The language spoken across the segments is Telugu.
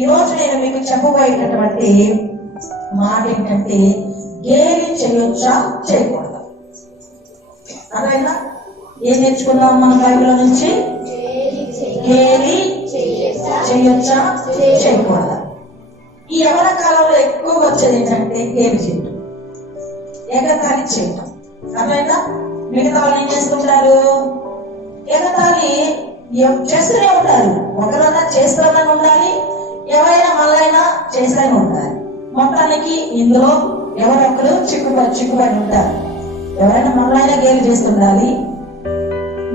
ఈరోజు నేను మీకు చెప్పబోయేటటువంటి మాట ఏంటంటే, గేలి చేయొచ్చా చేయకూడదా? అర్థమైందా? ఏం నేర్చుకున్నాం మన బైబిల్ నుంచి? గేలి చేయొచ్చా చేయకూడదా? ఈ యవన కాలంలో ఎక్కువ వచ్చేది ఏంటంటే గేలి చేయటం, ఎగతాళి చేయటం. అర్థమైందా? మిగతా వాళ్ళు ఏం చేస్తుంటారు? ఎగతాళి చేస్తూనే ఉంటారు. ఒకరైనా చేస్తూనే ఉండాలి, ఎవరైనా మళ్ళైనా చేస్తూనే ఉండాలి. మొత్తానికి ఇందులో ఎవరొకరు చిక్కుబడి ఉంటారు. ఎవరైనా మళ్ళైనా గేలి చేస్తుండాలి,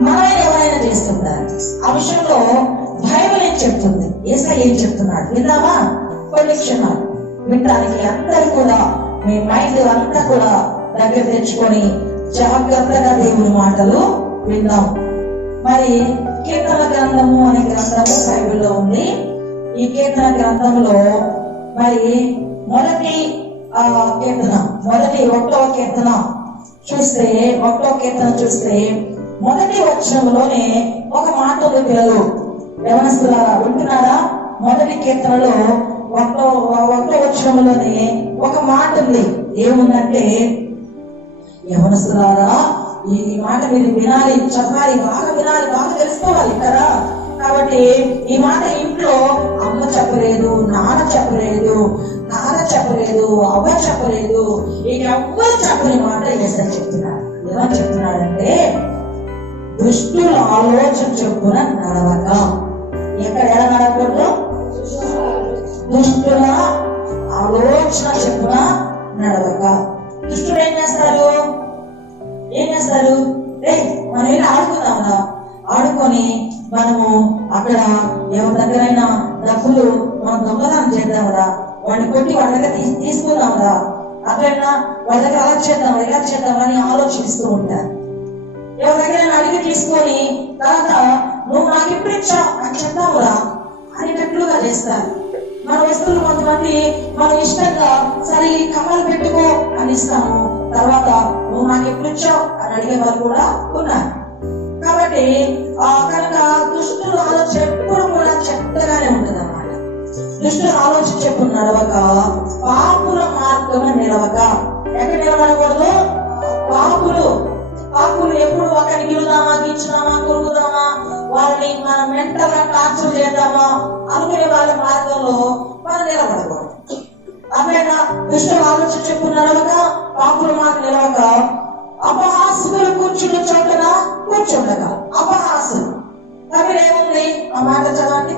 మనమైనా ఎవరైనా చేస్తుండాలి. ఆ విషయంలో బైబిల్ ఏం చెప్తుంది, యేసయ్య ఏం చెప్తున్నాడు విన్నామా? కొన్ని క్షణాలు వినడానికి అందరూ కూడా మీ మైండ్ అంతా కూడా దగ్గర తెచ్చుకొని జాగ్రత్తగా దేవుని మాటలు విందాం. మరి కీర్తన గ్రంథము అనే గ్రంథము బైబిల్లో ఉంది. ఈ కీర్తన గ్రంథంలో మరి మొదటి ఒకటవ కీర్తన చూస్తే మొదటి వచనంలోనే ఒక మాట ఉంది. పిల్లలు యవనస్తులారా వింటున్నారా? మొదటి కీర్తనలో ఒకటో వచనంలోనే ఒక మాట ఉంది. ఏముందంటే, యవనస్తులారా ఈ మాట మీరు వినాలి, చెప్పాలి, బాగా వినాలి, బాగా తెలుసుకోవాలి కదా. కాబట్టి ఈ మాట ఇంట్లో అమ్మ చెప్పలేదు, నాన్న చెప్పలేదు, నాన్న చెప్పలేదు, అవ్వ చెప్పలేదు, ఇక ఎవ్వరు చెప్పని మాట యేసయ్య చెప్తున్నాడు. ఏమని చెప్తున్నాడంటే, దుష్టుల ఆలోచన చొప్పున నడవక. ఎలా నడవకూడదు? దుష్టుల ఆలోచన చొప్పున నడవక. దుష్టుడు ఏం చేస్తారు? మనం వెళ్ళి ఆడుకుందాంరా, ఆడుకొని మనము అక్కడ ఎవరి దగ్గరైనా డబ్బులు మనం దొంగతనం చేద్దాంరా, వాడిని కొట్టి వాళ్ళ దగ్గర తీసుకుందాంరా, అక్కడైనా వాళ్ళ దగ్గర అలా చేద్దామని ఆలోచిస్తూ ఉంటారు. ఎవరి దగ్గర అడిగి తీసుకొని తర్వాత నువ్వు నాకు ఇప్పుడు ఇచ్చావు అని చెప్తావురా అనేటట్లుగా చేస్తారు. మన వస్తువులు కొంతమంది మనం ఇష్టంగా సరే ఈ కమ్మలు పెట్టుకో అని ఇస్తాము, తర్వాత నువ్వు నాకు ఎప్పుడు ఇచ్చావు అని అడిగే వాళ్ళు కూడా ఉన్నారు. కాబట్టి కనుక దుష్టుల ఆలోచన ఎప్పుడు కూడా చెడ్డగానే ఉంటుంది అన్నమాట. దుష్టుల ఆలోచన చెప్పు నడవక, పాపుల మార్గం నిలవక. ఎక్కడ నిలబడకూడదు? పాపులు ఎప్పుడు ఒకరిని గిచ్చుదామా, కొరుకుదామా, వాళ్ళని మనం మెంటల్ గా టార్చర్ చేద్దామా అనుకునే వాళ్ళ మార్గంలో మనం నిలబడకూడదు. అవేనా దుష్టుల ఆలోచన చెప్పు నడవక, పాపుల మార్గం నిలవక, అపహాసులు కూర్చున్న చోటన కూర్చుండగా. అపహాసులు తమిళ ఏముంది? ఆ మాట చదవండి.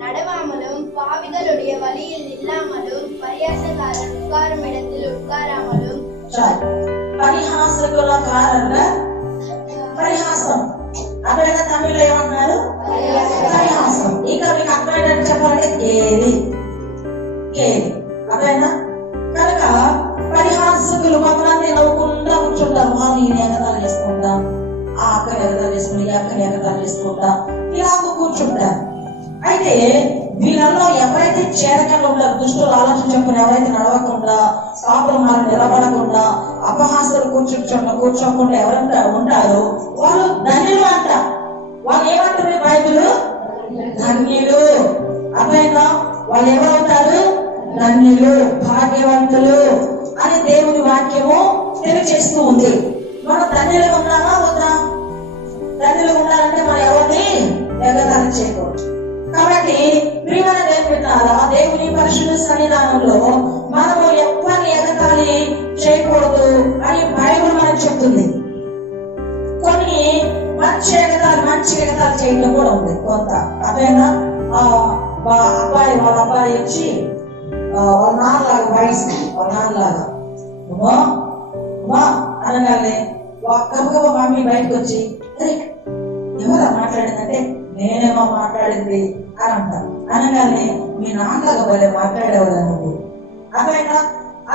நடவாமலும் பாவிகளுடைய வழியில் இல்லாமலும் பரியாசக்காரர் உட்காரும் இடத்தில் உட்காராமலும். పరిహాసం అక్కడ తమిళ ఏమన్నారు? పరిహాసం. ఇక మీకు అర్థమైనట్టు చెప్పాలంటే గేలి. అదేనా? కనుక పరిహాసకులు కొంతమంది నవ్వుకుండా కూర్చుంటారు. నేను ఎగతాలు చేసుకుంటా, ఆ అక్కని ఎగతాలు చేసుకుంటా, ఈ అక్కని ఎగతాలు చేసుకుంటా, ఇలా కూర్చుంటారు. అయితే వీళ్ళలో ఎవరైతే చేరకుండా ఉంటారు, దుష్టులు ఆలోచన చెప్పుకుని ఎవరైతే నడవకుండా, పాపుల మార్గం నిలబడకుండా, అపహాసులు కూర్చోకుండా ఎవరంతా ఉంటారో వాళ్ళు ధన్యులు అంట. వాళ్ళు ఏమంటారు బైబిల్? ధన్యులు. అర్థమైందా? వాళ్ళు ఎవరవుతారు? ధన్యులు, భాగ్యవంతులు అని దేవుని వాక్యము తెలియజేస్తూ ఉంది. మనం ధన్యులు ఉన్నామా వద్దా? ధన్యులు ఉండాలంటే మనం ఎవరిని ఎగతాళి చేయకూడదు. కాబట్టి ప్రియమైన దేవునిలారా, దేవుని పరిశుద్ధ సన్నిధానంలో మనము ఎవరిని ఎగతాళి చేయకూడదు అని బైబిల్ మనకు చెప్తుంది. కొన్ని మంచి ఎగతాళి చేయడం కూడా ఉంది కొంత. అదేనా? వాళ్ళ అబ్బాయి వచ్చి వాళ్ళ నాన్నలాగా వయసు, వాళ్ళ నాన్నలాగా అనగానే గబగబ మమ్మీ బయటకు వచ్చి ఎవరా మాట్లాడిందంటే నేనేమో మాట్లాడింది అని అంటారు. అనగానే మీ నాన్నలాగా భలే మాట్లాడేవారు నువ్వు అదేనా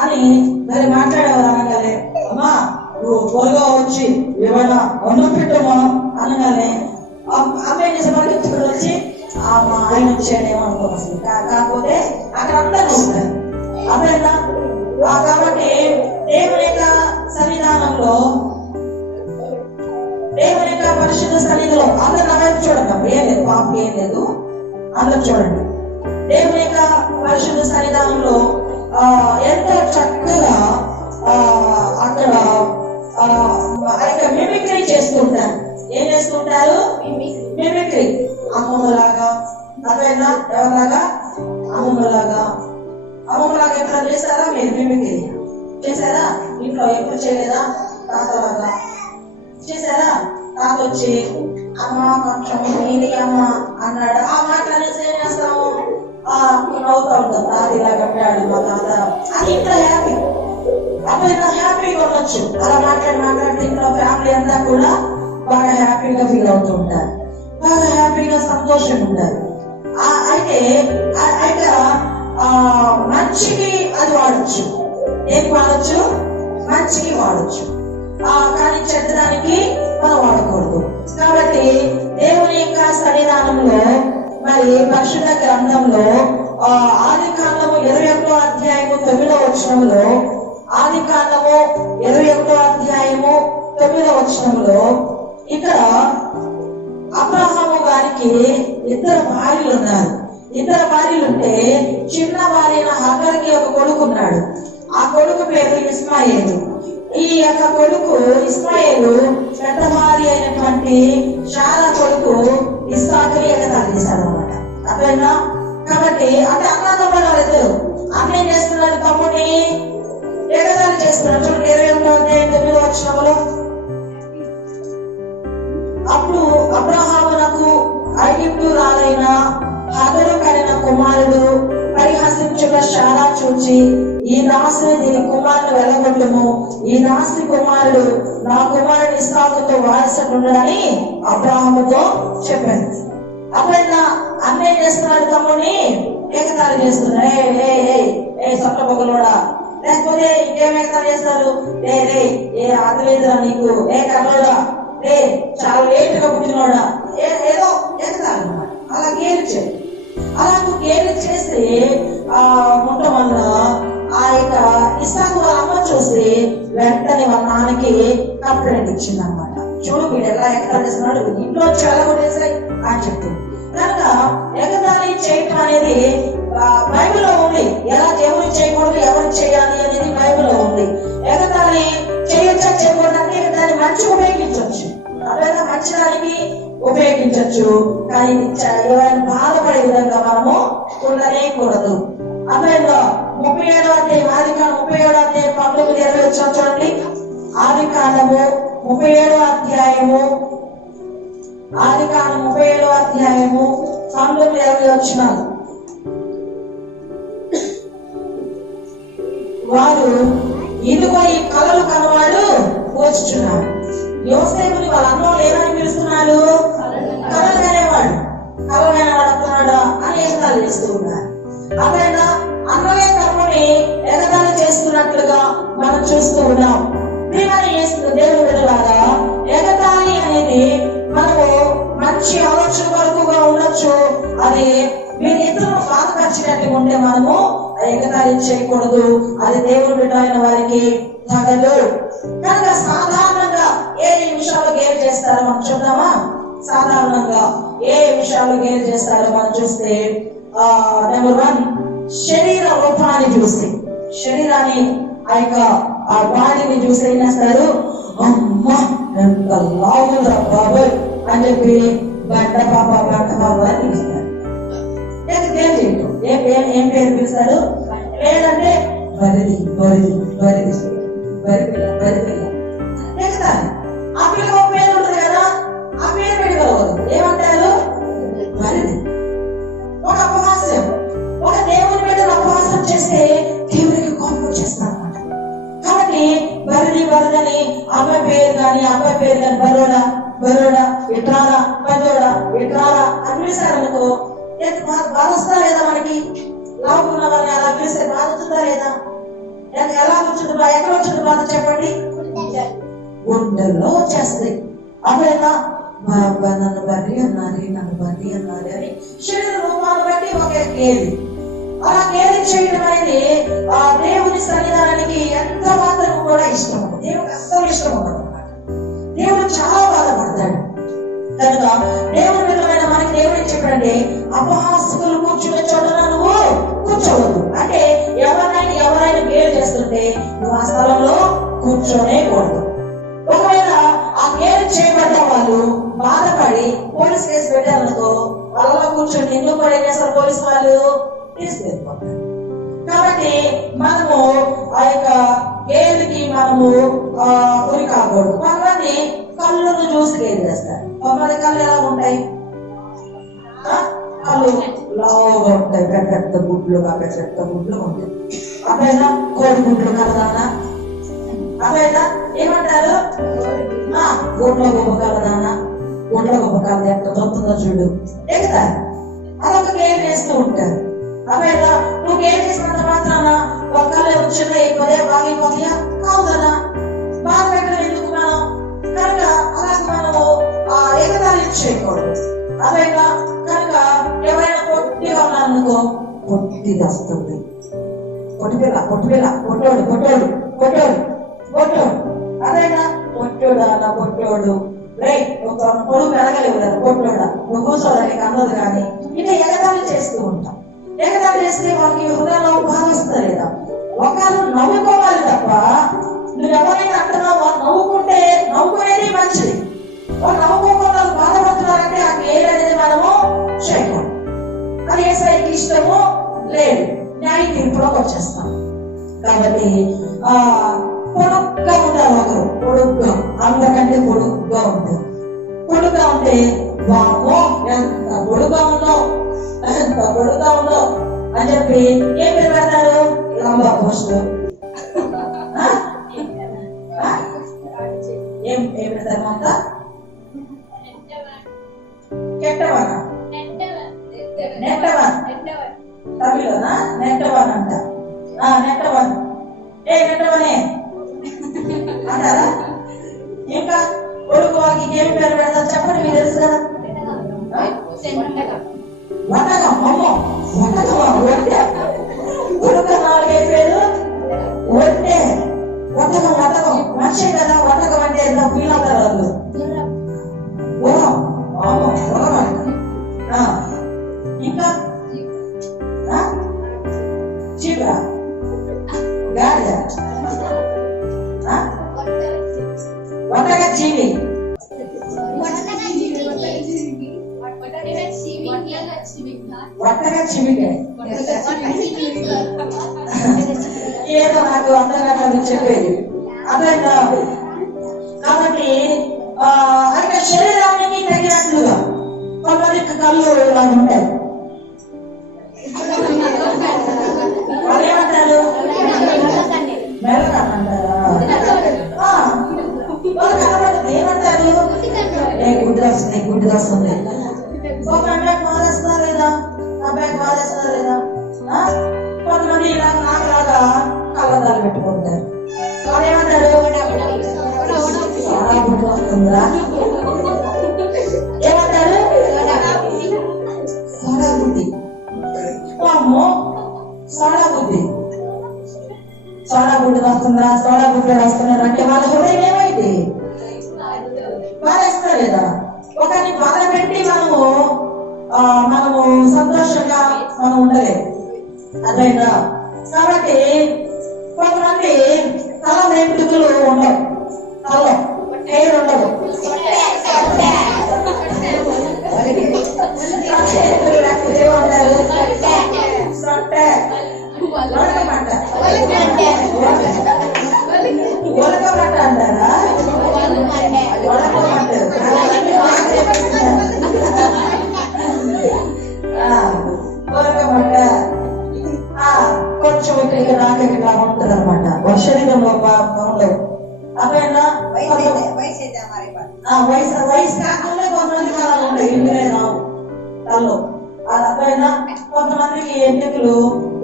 అని మరి మాట్లాడేవారు. అనగానే అమ్మా నువ్వు త్వరగా వచ్చి ఏమైనా అన్నం పెట్టమా అనగానే అమ్మాయి పరిగెత్తుకుని వచ్చి మా ఆయన వచ్చాడేమో అనుకోవచ్చు. కాకపోతే అక్కడ అందరూ ఉంటారు. అదేనా? కాబట్టి దేవుని యొక్క సన్నిధానంలో, దేవుని యొక్క పరిశుద్ధ సన్నిధిలో అందరూ నా వైపు చూడటం. ఏ ఏం లేదు. అందరూ చూడండి, దేవుని యొక్క పరిశుద్ధ సన్నిధానంలో ఎంతో చక్కగా అక్కడ మిమిక్రీ చేస్తుంటారు. ఏం చేస్తుంటారు? మిమిక్రీ. అమ్మమ్మలాగా, అదైనా ఎవరిలాగా? అమ్మమ్మలాగా ఎక్కడ చేశారా మీరు? మిమిక్రీ చేశారా? ఇంట్లో ఎప్పుడు చేయలేదా? తాతలాగా చేశారా? తాత వచ్చి అమ్మ కొంచెం నేనే అమ్మ అన్నాడు. ఆ మాట అనేసి ఏం చేస్తాము? నవ్వుతా ఉంటాం. తాత ఇలా కట్టాడు మా తాత అది. ఇంట్లో హ్యాపీ, అప్పుడు హ్యాపీగా ఉండొచ్చు. అలా మాట్లాడితే ఇంట్లో ఫ్యామిలీ అంతా కూడా బాగా హ్యాపీగా ఫీల్ అవుతూ ఉంటారు, బాగా హ్యాపీగా సంతోషంగా ఉంటారు. అయితే మంచికి అది వాడచ్చు. ఏం వాడచ్చు? మంచికి వాడచ్చు, కానీ చెడ్డదానికి మనం వాడకూడదు. కాబట్టి దేవుని యొక్క సన్నిధానంలో మరి పరిశుద్ధ గ్రంథంలో ఆది కాండము 21వ అధ్యాయము 9వ వచనంలో, ఆది కాండము 21వ అధ్యాయము 9వ వచనంలో ఇక్కడ అబ్రహాము గారికి ఇద్దరు భార్యలు ఉన్నారు. ఇద్దరు భార్యలు ఉంటే చిన్న భార్య హగర్కి ఒక కొడుకు ఉన్నాడు. ఆ కొడుకు పేరు ఇస్మాయేలు. ఈ యొక్క కొడుకు ఇస్మాయేలు పెద్ద భార్య అయినటువంటి శారా కొడుకు ఇస్సాకుని ఎగతాళి చేశాడు అనమాట. అర్థమైనా? కాబట్టి అంటే అన్నదమ్ములు వాళ్ళిద్దరు. అన్న ఏం చేస్తున్నాడు? తమ్ముడిని ఎగతాళి చేస్తున్నాడు. చూడండి 21వ అధ్యాయం 9వ వచనంలో, అప్పుడు అబ్రహామునకు ఐగుప్తు రాలైన హగరు కనిన కుమారుడు పరిహసించుట శారా చూచి, ఈ దాసుని దీని కుమారుడు వెలగొట్టుము, ఈ దాసుని కుమారుడు నా కుమారుడు ఇస్సాకుతో వారసుడుని అబ్రహాముతో చెప్పాడు. అప్పుడైనా అన్న ఏం చేస్తున్నాడు? తమ్ముడిని ఏకతాళి చేస్తున్నాడు. ఏ సొట్ట పొగలోడా, లేకపోతే ఇంకేం ఏకతాళి చేస్తారు? ఏ ఆకలేదురా నీకు, ఏ కర్రోడా, చాలా లేటుగా పుట్టినోడా, ఏదో ఏకతాళి అన్నమాట. అలా గేలిచ్చాడు. అలా గేలి చేసి ఉండటం వల్ల ఆ యొక్క ఇస్సాకు వాళ్ళ అమ్మ చూసి వెంటనే వాళ్ళ నాన్నకి కంప్లైంట్ ఇచ్చింది అనమాట. చూడు వీడు ఎలా ఎగతాళి చేస్తున్నాడు, ఇంట్లో వచ్చి వెళ్ళగొట్టేసాయి అని చెప్తుంది. కనుక ఎగతాళి చేయటం అనేది బైబిల్లో ఉంది. ఎలా దేవుడు చేయకూడదు, ఎవరు చేయాలి అనేది బైబిల్లో ఉంది. ఎగతాళి చేయొచ్చా చేయకూడదంటే దాన్ని మంచి ఉపయోగించవచ్చు, అదేవిధంగా మంచిదానికి ఉపయోగించవచ్చు. కానీ ఎవరైనా బాధపడే విధంగా మనము ఉండనే కూడదు. అదేవిధంగా 37వ అధ్యాయం ఆది కాండం 37వ అధ్యాయం 19-20 వచ్చాం చూడండి. ఆది కాండము 37వ అధ్యాయము 19-20 వచ్చినారు. వారు ఇదిగో ఈ కలలు కనవాడు వచ్చుచున్నాడు. యోసేపుని వాళ్ళ అన్నోళ్ళు ఏమని పిలుస్తున్నారు? కలలు కనేవాడు వస్తున్నాడా అని ఎగతాళి చేస్తూ ఉన్నారు. అదైనా అన్నయ్య కర్మని ఎగతాళి చేస్తున్నట్లుగా మనం చూస్తూ ఉన్నాం. ప్రియమైన దేవుని బిడ్డలారా, ఎగతాళి అనేది మనము మంచి ఆలోచన వరకుగా ఉండొచ్చు. అది మీరు ఇతరులను బాధపరిచినట్టుగా ఉంటే మనము ఎగతాళి చేయకూడదు. అది దేవుని బిడ్డలైన వారికి తగదు. కనుక సాధారణంగా ఏ విషయాలు గేలి చేస్తారో మనం చూద్దామా? సాధారణంగా ఏ విషయాలు గేలి చేస్తారో మనం చూస్తే నెంబర్ 1, శరీర రూపాన్ని చూసి, శరీరాన్ని ఆ యొక్క ఆ బాడీని చూసి ఏం చేస్తారు? అమ్మా ఎంత లావురా బాబు అని చెప్పి బండ పాప అని పిలుస్తారు. ఏం పేరు పిలుస్తారు? లేదంటే బరిది ఆ పిల్ల ఒక పేరు ఉంటుంది కదా, ఆ పేరు పెట్టుకోవద్దు. ఏమంటారు? బరిది. ఒక అపహాస్యం, ఒక దేవుని మీద అపహాస్యం చేస్తే దేవునికి కోపం వచ్చేస్తారు అన్నమాట. కాబట్టి బరిని అబ్బాయి పేరు కానీ బరోడా ఇట్రారా పెద్దోడా ఇట్రారా అని పిలిచారు అనుకో, బాధ వస్తా లేదా? మనకి లాభం ఉన్న వాళ్ళని అలా పిలిస్తే బాధ వస్తుందా లేదా? ఎలా వచ్చింది బాధ? ఎక్కడ వచ్చింది బాధ చెప్పండి? గుండెల్లో వచ్చేస్తుంది. అప్పుడైనా నన్ను బర్రి అన్నారు అని శరీర రూపాన్ని బట్టి ఒక గేలి. అలా గేలి చేయడం అనేది ఆ దేవుని సన్నిధానానికి ఎంత మాత్రం కూడా ఇష్టం ఉండదు. దేవుడికి అస్సలు ఇష్టం ఉండదు అన్నమాట. దేవుడు చాలా బాధపడతాడు. కనుక దేవుని విధమైన మనకి దేవుడు ఏం చెప్పాడంటే అపహాసకులు కూర్చునే చోట నువ్వు కూర్చోవద్దు. అంటే ఎవరైనా గేలు చేస్తుంటే నువ్వు ఆ స్థలంలో కూర్చోనే కూడదు. ఒకవేళ ఆ గేలు చేయబడ్డ వాళ్ళు బాధపడి పోలీస్ కేసు పెట్టారనుకో, వాళ్ళలో కూర్చొని నిన్ను కూడా ఏం చేస్తారు పోలీసు వాళ్ళు తీసుకెళ్ళిపోతారు. కాబట్టి మనము ఆ యొక్క గేలుకి మనము గురి కాకూడదు. కొంతమంది కళ్ళను చూసి గేలు చేస్తారు. కొంతమంది కళ్ళు ఎలా ఉంటాయి, కళ్ళు లావుగా ఉంటాయి, పెద్ద గుడ్లుగా పెద్ద గుడ్లు ఉంటాయి. అదేనా కోడి గుడ్లు కలదానా, అదేనా ఏమంటారు గుడ్ల గొప్ప కలదానా, గుడ్ల గొప్ప కలద ఎంత దొరుకుతుందో చూడు కదా, అదొక గేలు చేస్తూ ఉంటారు. అవేనా నువ్వు గేలు చేసినంత మాత్రాన ఒక కళ్ళు చిన్న అయిపోయా బాగైపోతాయా కావు కదా, బాధ పెట్టడం ఎందుకు మనం. కనుక అలాగే మనము ఎగతాళి చేయకూడదు. అదేనా కనుక ఎవరైనా పొట్టిగా ఉన్నారనుకో, పొట్టిగా వస్తుంది, పొట్టిపిల్ల పొట్టిపిల్ల పొట్టోడు పొట్టోడు పొట్టోడు పొట్టోడు, అదేనా పొట్టోడు అన్న పొట్టోడు రే ఒక పొడుగు పెరగలేవు కదా పొట్టోడా నువ్వు కూర్చోడానికి అందదు. కానీ ఇలా ఎగతాళి చేస్తూ ఉంటాం. ఎగతాళి చేస్తే వాళ్ళకి హృదయంలో బాధ వస్తుంది లేదా. ఒకళ్ళు నవ్వుకోవాలి తప్ప నువ్వు ఎవరైనా అంటున్నావు నవ్వుకునేది మంచిది. వాళ్ళు నవ్వుకోకుండా బాధపడుతున్నారంటే ఆ గేలు అనేది మనము చేయకూడదు. అది యేసయ్యకి ఇష్టము లేదు. న్యాయ తీర్పులోకి వచ్చేస్తాం. కాబట్టి పొడుగ్గా ఉంటారు ఒకరు, పొడుగ్గా అందరికంటే పొడుగ్గా ఉంటుంది. పొడుగ్గా ఉంటే వామో ఎంత పొడుగ్గా ఉందో ఎంత పొడుగ్గా ఉందో అని చెప్పి ఏం పేరు పెడతారు, లంబా పోస్టు ఏం పెడతారు అంతా కెట్టవానా నెట్టవాన్ తమిళనా నెట్టవాన్ అంట. నెట్టవాన్ నెట్టవనే అంటారా. ఇంకా కొడుకు వాకి ఏం పేరు పెడతారు చెప్పండి, మీకు తెలుసు కదా. వటకం, అమ్మో వటకమా, ఒంటె. కొడుకు నాలుగే పేరు ఒంటె, వటకం. వటకం మనిషే కదా, వటకం అంటే ఎంత ఫీల్ అవుతారు వాళ్ళు. గుర్రం, అమ్మో గుర్రం అంట. ఇంకా చీపురా, గాడిద, వటక జీవి, వట్టగా చివికే ఏదో నాకు అర్థం కాదు చెప్పేది అర్థంగా. కాబట్టి అయితే శరీరానికి తగినట్లుగా కొంతమంది కళ్ళు ఇలా ఉంటాయి. వాళ్ళు ఏమంటారు మెల్లగా అంటారా, వాళ్ళు కనబడుతుంది ఏమంటారు గుడ్డు వస్తుంది గుడ్డు వస్తుంది. ఒక అబ్బాయికి మారేస్తున్నా లేదా, అబ్బాయికి మారేస్తున్నా లేదా. కొంతమంది ఇలా నాకులాగా కళ్ళద్దాలు పెట్టుకుంటారు. వాళ్ళు ఏమంటారు చాలా గుడ్డు వస్తుందా, ఏమంటారు సోడా బుద్ధి. అమ్మో సోడా బుద్ధి, సోడా బుద్ధి వస్తుందా, సోడా బుద్ధి వస్తున్నారు అంటే వాళ్ళ హృదయం ఏమైంది మారేస్తున్నా లేదా. ఒకరిని బాధ పెట్టి మనము సంతోషంగా మనం ఉండలేదు అదేనా. కాబట్టి కొంతమంది తల వెంట్రుకలు ఉండవు, తల హెయిర్ ఉండదు. ఏమంటారు సొట్టె, ఒలకమంట, ఒలకమంట అంటారా, ఒలకమంట కొంచెం ఇక్కడ నాకెట్లా ఉంటుంది అనమాట. శరీరంలో ఉండవు. అవేనా వయసు కాకుండా కొంతమందికి అలా ఉంటాయి, ఇంటినే రావు తల్లో. అదైనా కొంతమందికి ఎంపికలు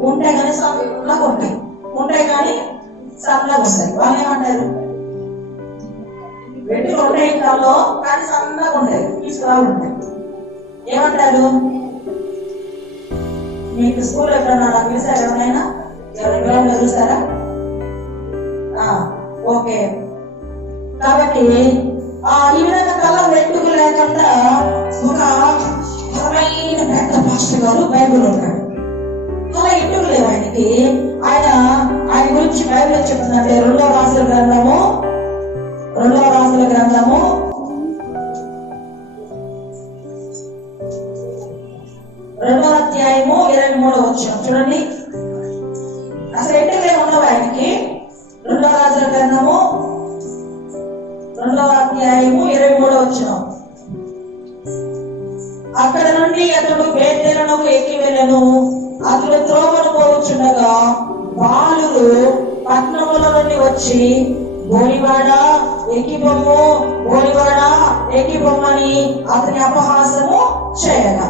ఉంటాయి కానీ సన్నగా ఉంటాయి, ఉంటాయి కానీ సన్నగా ఉంటాయి. వాళ్ళు ఏమంటారు వెంట్రుకలు ఉంటాయి తల్లో కానీ సన్నగా ఉంటాయి, తీసుకురా ఉంటాయి. ఏమంటారు మీకు స్కూల్ ఎప్పుడన్నా నాకు పిలిచారు ఎవరైనా, ఎవరైనా చూసారా? ఓకే. కాబట్టి ఈ విధంగా తల వెంట్రుకలు లేకుండా ఒక పాస్టర్ గారు బైబిల్ ఉన్నాడు. అలా ఇటుకు లేవు ఆయనకి. ఆయన గురించి బైబిల్ చెప్తుందంటే రెండవ రాజుల గ్రంథము 2వ అధ్యాయము 23వ వచనం చూడండి. అసలు ఎట్టులే ఉండవు ఆయనకి. 2వ రాజుల గ్రంథము 2వ అధ్యాయము 23వ వచనం. అక్కడ నుండి అతడు బేతేలునకు ఎక్కి వెళ్ళెను. అతడు త్రోవను పోవచ్చుండగా బాలురు పట్టణముల నుండి వచ్చి బోడివాడ ఎక్కిబొమ్మని అతని అపహాసము చేయగా,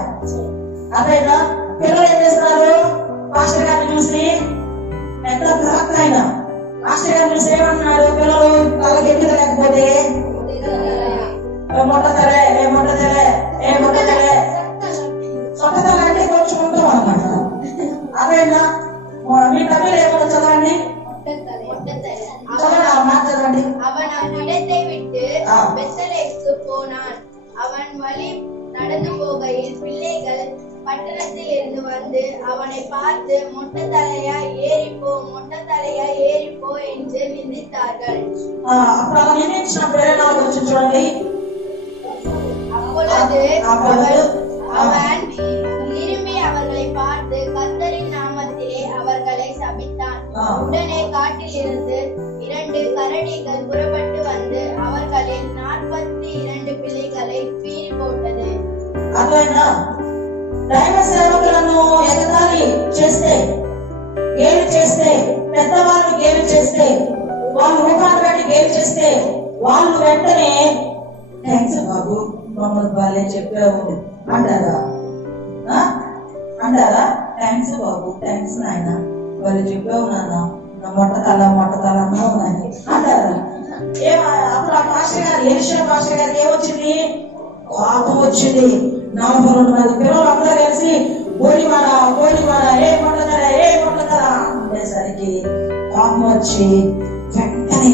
అదేనా పిల్లలు ఏం చేస్తున్నారు? పాస్టర్ గారిని చూసి ఎంత ప్రవక్త అయినా పాస్టర్ గారిని చూసి ఏమన్నాడు? పిల్లలు తలకి ఎక్కిద లేకపోతే సొంతతల అంటే కొంచెం ఉంటాం అన్నమాట. అదేనా మీ తల్లి ఏమన్నా చదవండి, చదవండి. அவன் அவ்விடத்தை விட்டு பெத்தலேக்கு போனான். அவன் வழி நடந்து போகையில் பிள்ளைகள் பட்டணத்தில் இருந்து வந்து அவனை பார்த்து மொட்டை தலையா ஏறிப்போ என்று நிந்தித்தார்கள். அப்பொழுது அவன் திரும்பி அவர்களை பார்த்து கர்த்தரின் நாமத்திலே அவர்களை சபித்தான். உடனே காட்டில் இருந்து 2 கரடிகள் புறப்பட்டு வந்து அவர்களில் 42 பிள்ளைகளை பீறி போட்டது. అదేనా దైవ సేవకులను ఎగతాళి చేస్తే, గేలి చేస్తే, పెద్దవాళ్ళు గేలి చేస్తే, వాళ్ళు రూపాన్ని బట్టి గేలి చేస్తే వాళ్ళు వెంటనే థ్యాంక్స్ బాబు, మమ్మల్ని బాగా చెప్పావు అంటారా? థ్యాంక్స్ బాబు, థ్యాంక్స్ నాయన, వాళ్ళు చెప్పావు నాన్న, నా మొట్ట తల అని అంటారా? అప్పుడు ఆ పాస్టర్ గారు, ఎలీషా పాస్టర్ గారికి ఏమొచ్చింది? కోపం వచ్చింది. 42 మంది పిల్లలు అందరూ కలిసి బోడివాడ ఏ మొట్టదరా ఉండేసరికి కోపం వచ్చి వెంటనే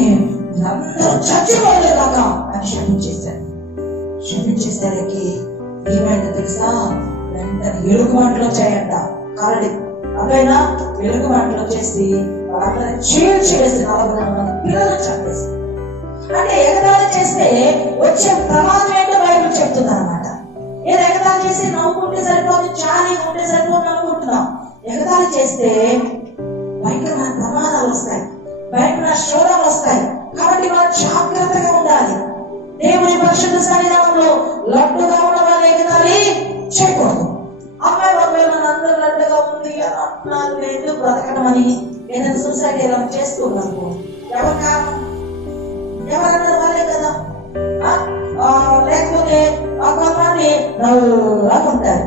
అందరూ చచ్చిపోలేదాకా అని క్షమించేసరికి ఏమైందో తెలుసా? వెంటనే ఎలుగుబంట్లో చేయంట కరడి. అదేనా ఎలుగుబంట్లో చేసి వాళ్ళందరూ చీల్చివేసి 42 మంది పిల్లలు చంపేసి. అంటే ఎగతాళి చేస్తే వచ్చే ప్రమాదం ఏంటో బైబిల్ చెప్తుంది అన్నమాట. ఏదో ఎగతాళి చేసి నవ్వుకుంటే సరిపోదు, చాలీగా ఉంటే సరిపోదు అనుకుంటున్నాం. ఎగతాళి చేస్తే భయంకరమైన ప్రమాదాలు వస్తాయి, భయంకరమైన శోధనలు వస్తాయి. కాబట్టి మనం జాగ్రత్తగా ఉండాలి. దేవుని పరిశుద్ధ సన్నిధానంలో లడ్డుగా ఉన్న వాళ్ళు ఎగతాళి చేయకూడదు. అమ్మాయి ఒకవేళ మన అందరూ లడ్డుగా ఉంది అంటున్నారు, ఎందుకు బ్రతకడం అని ఏదైనా సొసైటీ ఎలా చేస్తున్నాము? ఎవరు కారణం? ఎవరన్నారు? వాళ్ళే కదా. లేకపోతే కొంతమంది నల్లగా ఉంటారు,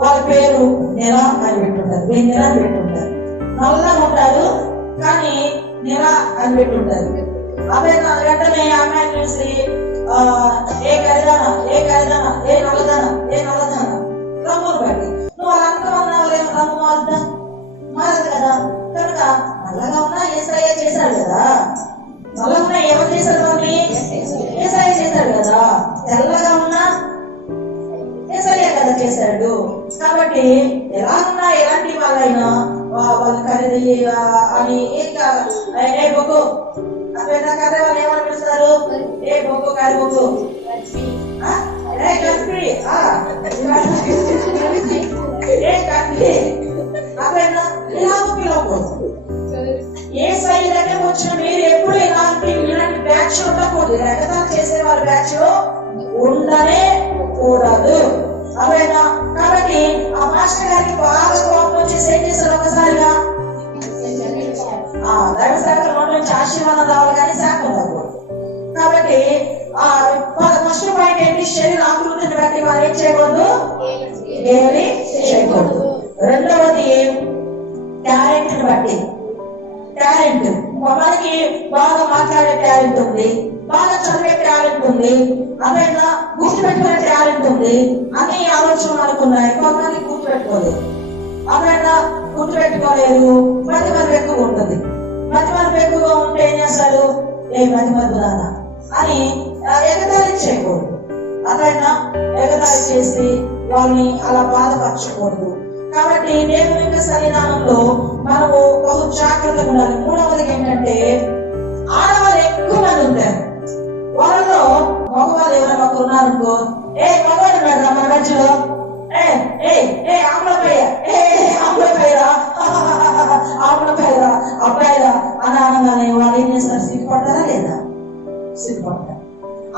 వాళ్ళ పేరు నెల అని పెట్టుంటారు, నెల అని పెట్టుంటారు. నల్లగా ఉంటారు కానీ నెల అని పెట్టుంటారు. అదే వెంటనే అమ్మాయిని చూసి ఏ నల్లదాన రంగులు బట్టి నువ్వు అలా అంటున్నావు, రంగు మారదు కదా. కనుక నల్లగా ఉన్నా యేసయ్య చేశాడు కదా, నల్లగా ఉన్నా ఎవరు చేశాడు? మమ్మీ యేసయ్య చేశాడు కదా. తెల్లగా ఉన్నా యేసయ్య కదా చేశాడు. కాబట్టి ఎలా ఉన్నా ఎలాంటి వాళ్ళైనా వాళ్ళు ఖరీదు అని ఏ బొగ్గు అక్కడ వాళ్ళు ఏమని పిలుస్తారు? ఏ బొగ్గు కాదు బొగ్గు ఏ సైడ్ దగ్గర వచ్చిన మీరు ఎప్పుడు ఇలాంటి బ్యాచ్ ఉండకూడదు. ఎగతాళి చేసే వాళ్ళ బ్యాచ్ ఉండనే కూడదు. అవేనా? కాబట్టి ఆ మాస్టర్ గారికి బాగా కోపం వచ్చేసి ఏం చేశారు? ఒకసారిగా దైవ శాఖల నుంచి ఆశీర్వాదం రావాలి కానీ శాఖ ఉండకూడదు. కాబట్టి ఫస్ట్ పాయింట్ ఏంటి? శరీర ఆకృతిని బట్టి వారు ఏం చేయకూడదు? గేలి చేయకూడదు. రెండవది టాలెంట్ ని బట్టి. టాలెంట్, మనకి బాగా మాట్లాడే టాలెంట్ ఉంది, బాగా చదివే టాలెంట్ ఉంది, అదేనా గుర్తుపెట్టుకునే టాలెంట్ ఉంది. అన్ని ఆలోచనలు అనుకున్నాయి, కొంతమంది గుర్తుపెట్టుకోలేదు. అదేనా గుర్తుపెట్టుకోలేదు. మతి మరుపు ఎక్కువ ఉంటుంది. మతి మరుపు ఎక్కువగా ఉంటే ఏం చేస్తాడు? మతి మరుపు దానా అని ఎగతాళి చేయకూడదు. అదైనా ఎగతాళి చేసి వాళ్ళని అలా బాధపరచకూడదు. కాబట్టి దేవుని యొక్క సన్నిధానంలో మనము బహు జాగ్రత్తగా ఉండాలి. మూడవది ఏంటంటే, ఆడవాళ్ళు ఎక్కువ మంది ఉంటారు. వాళ్ళలో మగవాళ్ళు ఎవరైనా ఒకరు ఉన్నారనుకో, మగవాడు ఉన్నాడు మన మధ్యలో, ఆమ్లపైరా అబ్బాయిరా అని అనగానే వాళ్ళు ఏం చేస్తారు? సిగ్గుపడతారా లేదా? సిగ్గుపడతారు.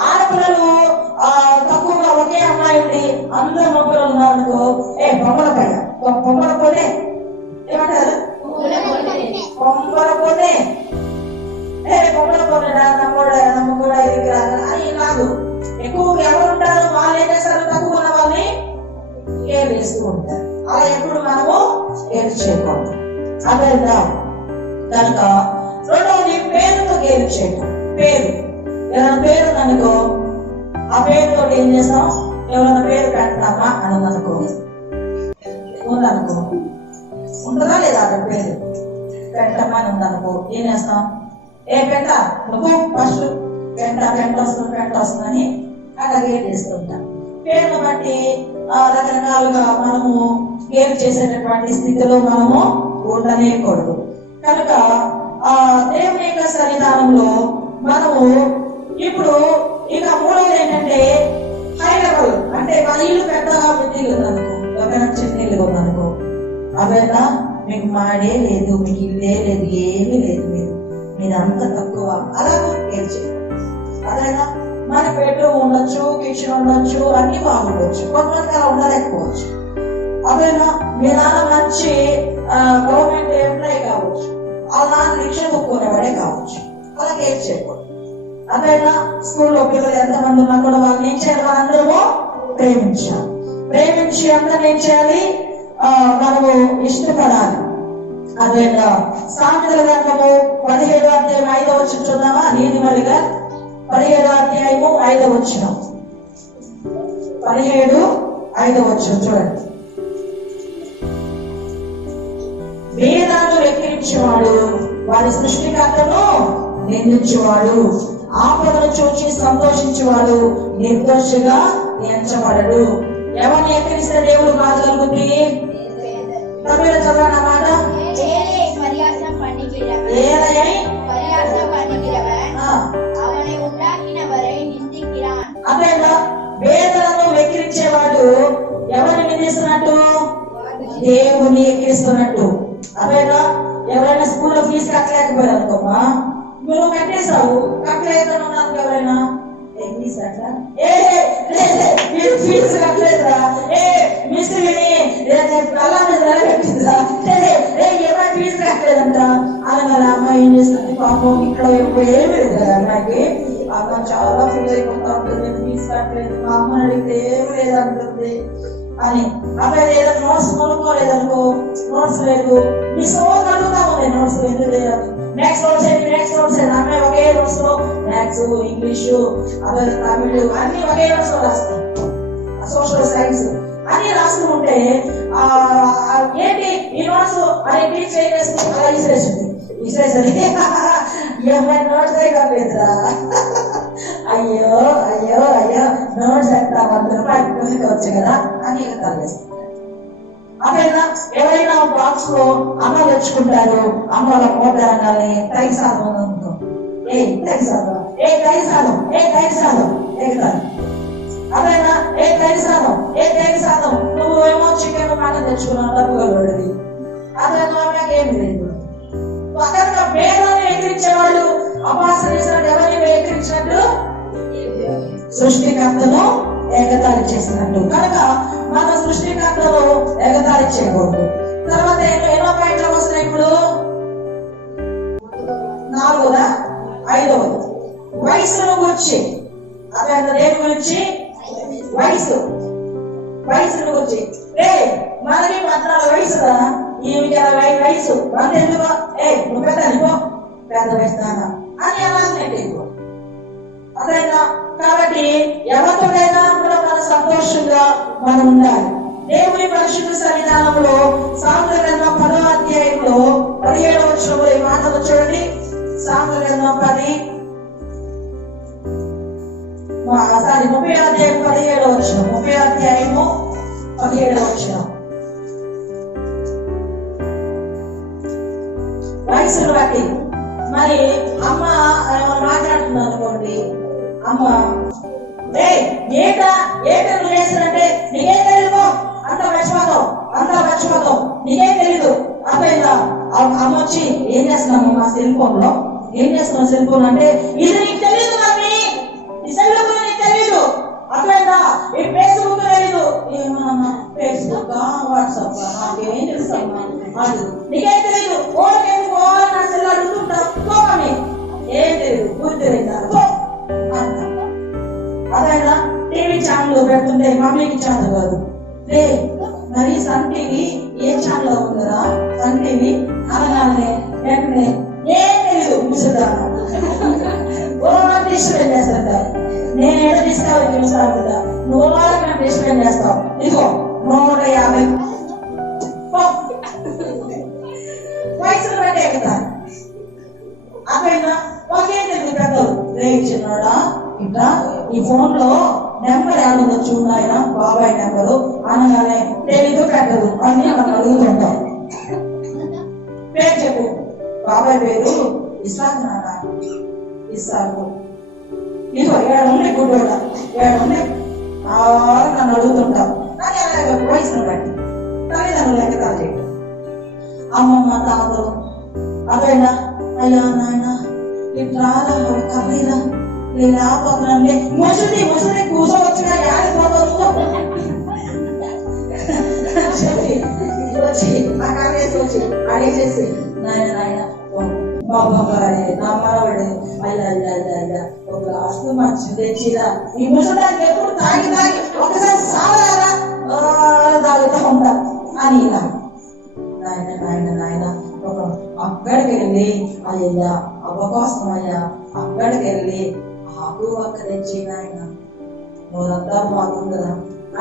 ఆడపిల్లలు తక్కువగా ఒకే అమ్మాయి ఉండి అందరు మగపిల్లలు ఉన్నారనుకో, బొమ్మల పోతే ఏమంటారు? బొమ్మల పోతే నమ్మ కూడా ఇది అని కాదు. ఎక్కువ ఎవరు ఉంటారు? వాళ్ళు ఏం చేస్తారు? తక్కువ ఉన్న వాళ్ళని కేర్ వేస్తూ ఉంటారు. అలా ఎప్పుడు మనము కేర్ చేయకూడదు. అదే కనుక రెండవది పేరుతో కేర్ చేయటం. పేరు ఏదైనా పేరు ఉందనుకో, ఆ పేరుతో ఏం చేస్తాం? ఎవరైనా పేరు పెడతామా అని ఉందనుకో, ఉంటుందా లేదా? అక్కడ పేరు పెట్టమా అని ఉందనుకో, ఏం చేస్తాం? పెంట నువ్వు ఫస్ట్ పెంట వస్తుందని అక్కడ కేర్ చేస్తుంటాం. పేరును బట్టి రకరకాలుగా మనము కేర్ చేసేటటువంటి స్థితిలో మనము ఉండనేయకూడదు. కనుక దేవుని యొక్క సన్నిధానంలో మనము ఇప్పుడు ఇక మూడవది ఏంటంటే, హై లెవెల్ అంటే మన ఇల్లు పెద్దగా ఇల్లు ఉందనుకో, ఎవరైనా చిన్న ఇల్లు ఉందనుకో, అవేనా మీకు మాడే లేదు, మీకు ఇల్లే లేదు, ఏమీ లేదు, మీరంతా తక్కువ, అలా కేర్ చేయాలి. అదేనా మన బెడ్రూమ్ ఉండొచ్చు, కిచెన్ ఉండొచ్చు, అన్ని బాగుండొచ్చు, కొంతమంది అలా ఉండలేకపోవచ్చు. అదేనా మీ నాన్న మంచి గవర్నమెంట్ ఎంప్లాయీ కావచ్చు, అలా రిక్ష తొక్కునేవాడే కావచ్చు, అలా కేర్ చేయకూడదు. అదేనా స్కూల్లో పిల్లలు ఎంతమంది ఉన్నా కూడా వాళ్ళని ఏం చేయాలి? అందరము ప్రేమించి అందరూ ఏం చేయాలి? మనము ఇష్టపడాలి. అదేనా సామెతల గ్రంథము 17వ అధ్యాయం 5వ వచనం చూద్దామా? నీతిమంతులుగా 17వ అధ్యాయము 5వ వచనం, 17:5 చూడండి. వేదాలను వెక్కిరించేవాడు వారి సృష్టికర్తను నిందించేవాడు, ఆపదను చూచి సంతోషించేవాడు నిర్దోషిగా ఎంచబడడు. ఎవరిని ఎక్కిరిస్తే దేవుడు కాగలుగుతుంది? తమిళ చదవన మాట, అదేనా వేదనను వెక్కిరించేవాడు ఎవరిని నిందిస్తున్నట్టు? దేవుని ఎక్కిరిస్తున్నట్టు. అదేనా ఎవరైనా స్కూల్లో ఫీజు కట్టలేకపోయారు అనుకోమా, నువ్వు కట్టేసావు, కట్టలేదన్నాను ఎవరైనా మీరు ఫీజు కట్టలేదురా, మిస్త్రిని నిలబెట్టిందిరా, ఏమైనా ఫీజు కట్టలేదంట అనగా అమ్మాయి ఏం చేస్తుంది? పాపం ఇక్కడ ఏమీ లేదు కదా అమ్మాయికి, అమ్మ చాలా ఫీల్ అయిపోతా ఉంటుంది, ఫీజు కట్టలేదు, మా అమ్మని అడిగితే ఏమి లేదంటుంది అని. అబ్బాయి ఏదో నోట్స్ కొనుక్కోలేదనుకో, నోట్స్ లేదు, మీ సోదరు అడుగుతా ఉంది నోట్స్ ఎందుకు లేదు, నెక్స్ట్ నోట్స్ ఏంటి అమ్మాయి ఒకే నోట్స్ లో మ్యాథ్స్, ఇంగ్లీషు, అదే తమిళ్ అన్ని ఒకే నోట్స్ లో రాస్తాం, సోషల్ సైన్స్ అన్ని రాస్తూ ఉంటే ఏంటి ఈ నోట్స్ అని టీచ్ చేసి అలా విసిరేసింది ఈ అమ్మాయి నోట్స్ కాలేదురా, అయ్యో నోట్స్ ఎంత 100 రూపాయలు వచ్చు కదా అని తల్లిస్తుంది. అదేనా ఎవరైనా బాక్స్ లో అమ్మ తెచ్చుకుంటారు, అమ్మలో పోతారని తైరు సాధం అనుకో, తైరు సాధం ఎగుతారు. అదేనా తైరు సాధం నువ్వేమో చికెన్ మటన్ తెచ్చుకున్నావు, డబ్బుగా పడేది, అదేనా నాకేమి లేదు. అక్కడ పేదలను ఎక్కిరించేవాళ్ళు అపాసన చేసినట్టు, ఎవరిని ఎక్కిరించినట్టు? సృష్టికర్తను ఎగతాళి చేసినట్టు. కనుక మన సృష్టికర్తను ఎగతాళి చేయకూడదు. తర్వాత ఎన్నో పాయింట్లు వస్తున్నాయి ఇప్పుడు? 4వ 5వ వయసును గురించి, అదే దేని గురించి? వయసును గురించి. మనకి 14 వయసుదా, ఈమెకి 20 వయసు, ఎందుకో నువ్వు పెద్ద వయసు అని అలా అదైనా. కాబట్టి ఎవరితోనైనా కూడా మన సంతోషంగా మనం ఉండాలి. దేవుని పరిశుద్ధ సన్నిధానంలో సామెతల గ్రంథం 10వ అధ్యాయంలో 17వ వచనంలో ఈ మాటలు చూడండి. సామెతల గ్రంథం 30వ అధ్యాయం 17వ వచనం, 30వ అధ్యాయము 17 వచ్చిన వయసును బట్టి మరి అమ్మ మాట్లాడుతున్నాను అనుకోండి, అమ్మ ఏటా నువ్వు చేసినట్టే నీకేం తెలీదు, అంతా మర్చిపోతావు నీకేం తెలీదు అర్థమైందా. అమ్మ వచ్చి ఏం చేస్తున్నాము మా సెల్ ఫోన్ లో, ఏం చేస్తున్నావు సెల్ ఫోన్ అంటే ఇది నీకు తెలీదు మమ్మీ, ఈ సెల్ ఫోన్ నీకు తెలీదు అర్థమైందా, ఈ ఫేస్బుక్ తెలీదు, ఏమన్నా ఫేస్బుక్ వాట్సాప్ నాకేం తెలుస్తామా అది నీకేం తెలీదు, నా సెల్ అడుగుతుంటావు మమ్మీ ఏం తెలీదు పూర్తి అదైనా టీవీ ఛానల్ పెడుతుంటే మమ్మీకి ఛానల్ కాదు రే మరి సన్ టీవీ ఏ ఛానల్ ఉందరా సన్ టీవీ అనగానే వెంటనే ఏం తెలీదు ముసుదాను డిస్టర్బెన్స్ చేస్తా. నేను ఏదో డిస్కవరీ చూస్తాను కదా, నువ్వు వాళ్ళకి డిస్టర్బెన్స్ చేస్తావు, ఇదిగో 150 వయసును బట్టే కదా అర్థమైందా. ఒకే తెలుగు పెద్దలు రే చిన్నాడా ఇట్లా ఈ ఫోన్ లో నెంబర్ ఏమన్నా చూడాయన బాబాయ్ నెంబరు అనగానే తెలీదు పెట్టదు అని మనం అడుగుతుంటాం. పేరు చెప్పు, బాబాయ్ పేరు ఇస్సాకు నాన్న, ఇస్సాకు ఇదిగో 7 ఉంది గుడ్డోడ 7 ఉంది నన్ను అడుగుతుంటాం. కానీ అలాగే వయసును బట్టి తల్లిదండ్రులు లెక్కతాలు చేయటం. అమ్మమ్మ తాతలు అదేనా అయ్యా నాయన ఇట్లా కర్రీరా లేదా పోతున్నాండి ముసలి కూర్చోవచ్చుగా ఆడిపోతావు వచ్చి ఆ కర్రేసి వచ్చి అడిగేసేసి నాయన మా బాబాయ్ నా మనవాడే అయ్యా ఒక గ్లాస్ మంచి తెచ్చిరా ఈ ముసలానికి ఎప్పుడు తాగి ఒకసారి సాగరా తాగుతూ ఉంటా అని నాయన ఒక అక్కడికి వెళ్ళి అయ్యా అవకాశం అయ్యా అక్కడికి వెళ్ళి ఆకు అక్క తెచ్చి నాయన నోరంతా బాగుంది కదా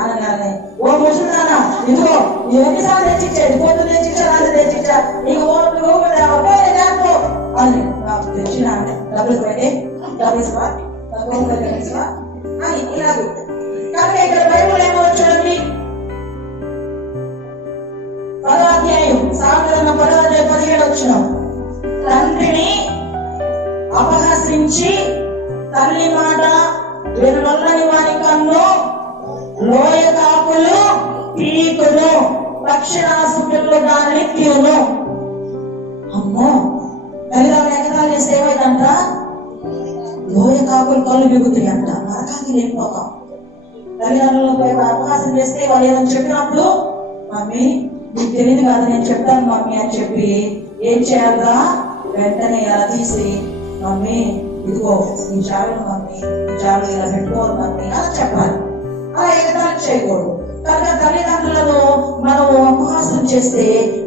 అనగానే ఓ ముసలానా ఇదిగో ఎన్నిసార్లు తెచ్చిచ్చాడు, పొద్దు తెచ్చిచ్చా రాత్రి తెచ్చిచ్చా ఇక అని తెచ్చిన అంటే డబ్బులు పెట్టి అని ఇలాగ. కానీ ఇక్కడ బైబుల్ ఏమో చూడండి 10వ అధ్యాయం సాధారణ 10వ అధ్యాయం 17 వచ్చిన తండ్రిని అపహసించి తల్లి మాట వినొల్లని వారి కన్ను లోయ కాకులు పీకును పక్షిరాసు పిల్లలు దాన్ని తీరును. అమ్మో తల్లిదండ్రులు ఎగతాలు చేస్తే ఏమైందంట, లోయ కాకులు కళ్ళు బిగుతాయి అంట, నరకానికి వెళ్ళిపోతాం. తల్లిదండ్రులపై అపహాసం చేస్తే వాళ్ళు ఏదైనా చెప్పినప్పుడు మమ్మీ నీకు తెలియదు కాదు నేను చెప్తాను మమ్మీ అని చెప్పి ఏం చేయాలిరా వెంటనే ఇలా తీసి మమ్మీ ఇదిగో ఈ చాలు మమ్మీ ఈ చాలు ఇలా పెట్టుకోవాలి మమ్మీ అలా చెప్పాలి. అలా ఎగతాళి చేయకూడదు. కనుక తల్లిదండ్రులను మనం అపహాసం చేస్తే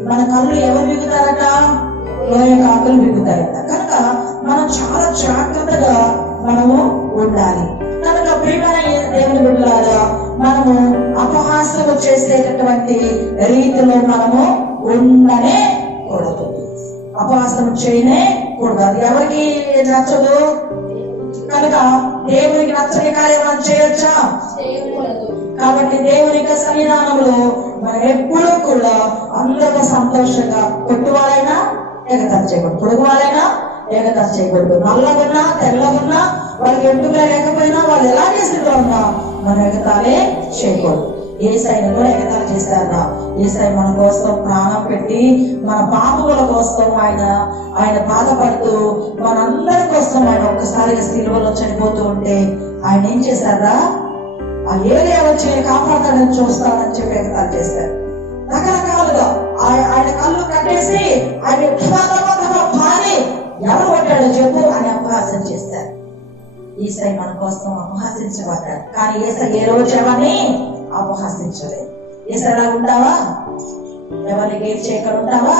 మన కళ్ళు ఎవరు బిగుతారట, లోయ కాకులు బిగుతారట. కనుక మనం చాలా జాగ్రత్తగా మనము ఉండాలి. కనుక ప్రియమైన దేవుని బిడ్డలారా మనము అపహాసము చేసేటటువంటి రీతిలో మనము ఉండనే కూడదు, అపహాసము చేయనే కూడదు. అది ఎవరికి నచ్చదు. కనుక దేవునికి నచ్చని కార్యం చేయొచ్చా? కాబట్టి దేవుని యొక్క సన్నిధానంలో మనం ఎప్పుడూ కూడా అందరూ సంతోషంగా కొట్టువారైనా ఎగతాళి చేయకూడదు, పొడుగువారైనా ఎగతాళి చేయకూడదు, నల్లగున్నా తెల్లగున్నా వాళ్ళకి ఎంటుగా లేకపోయినా వాళ్ళు ఎలాంటి స్థితిలో ఉన్నా మనం ఎగతాళే చేయకూడదు. యేసయ్యను కూడా ఎగతాళి చేశారా? యేసయ్య మన కోసం ప్రాణం పెట్టి మన పాపముల కోసం ఆయన బాధపడుతూ మనందరి కోసం ఆయన ఒక్కసారిగా సిలువలో చనిపోతూ ఉంటే ఆయన ఏం చేశారా? ఆ ఏరియా వచ్చి కాపాడతాడని చూస్తాడని చెప్పి ఎగతాళి చేశారు. రకరకాలుగా ఆయన కళ్ళు కట్టేసి ఆయన భారీ ఎవరు కొట్టాడో చెప్పు అని అపహాసం చేశారు. యేసయ్య మన కోసం అపహసించబడ్డాడు. కానీ యేసయ్య ఏ రోజు ఎవరిని అపహసించలేదు. యేసయ్యలా ఉంటావా? ఎవరిని గేట్ చేయకుండా ఉంటావా?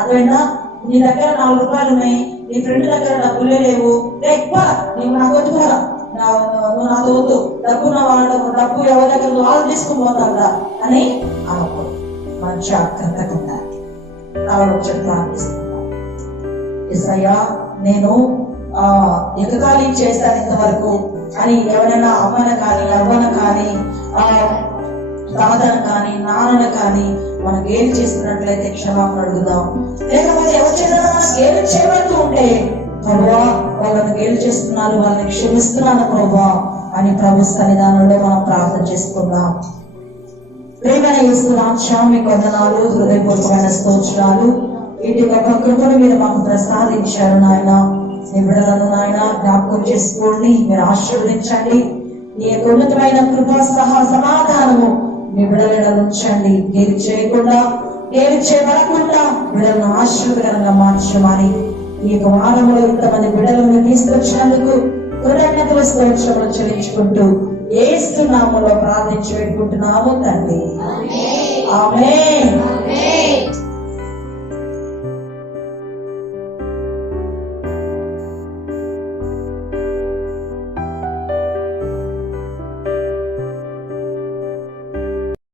అదేనా నీ దగ్గర 4 రూపాయలు ఉన్నాయి, నీ ఫ్రెండ్ దగ్గర డబ్బులే లేవు, ఎక్కువ నీవు నాకు వద్దు కూడా నువ్వు నాతో వద్దు, డబ్బున్న వాళ్ళు డబ్బు ఎవరి దగ్గర వాళ్ళు తీసుకుని పోతాడా అని అనుకో. మన జాగ్రత్తగా ఉండాలి. రావడం చెప్పి ప్రార్థిస్తున్నాం. యేసయ్యా నేను ఎగతాళి చేశాను ఇంతవరకు అని ఎవరైనా అమ్మను కానీ అవ్వను కానీ తాతను కానీ నాన్నను కానీ మనం గేలి చేస్తున్నట్లయితే క్షమాపణ అడుగుదాం. లేకపోతే ఎవరి చేత మనం గేలి చేయబడుతూ ఉంటే ప్రభువా వాళ్ళని గేలి చేస్తున్నారు, వాళ్ళని క్షమిస్తున్నాను ప్రభువా అని ప్రభు సన్నిధానంలో మనం ప్రార్థన చేసుకుందాం. ప్రేమైన యేసు రాజా మీకు వందనాలు, హృదయపూర్వకమైన స్తోత్రాలు. ఇటు గొప్ప కృపను మీరు మాకు ప్రసాదించారు నాయన. నీ బిడ్డలను నాయన జ్ఞాపకం చేసుకోండి, మీరు ఆశీర్వదించండి. నీ యొక్క ఉన్నతమైన కృప సమాధానము మీ బిడ్డల ఉంచండి. గేలి చేయకుండా, గేలి చేయబడకుండా బిడ్డలను ఆశీర్వదకరంగా మార్చమని ఈ యొక్క వారంలో ఇంతమంది బిడ్డలను తీసుకొచ్చినందుకు కృతజ్ఞతలు స్తోత్రములు చెల్లించుకుంటూ యేసు నామములో ప్రార్థించి పెట్టుకుంటున్నాము తండ్రి. ఆమేన్.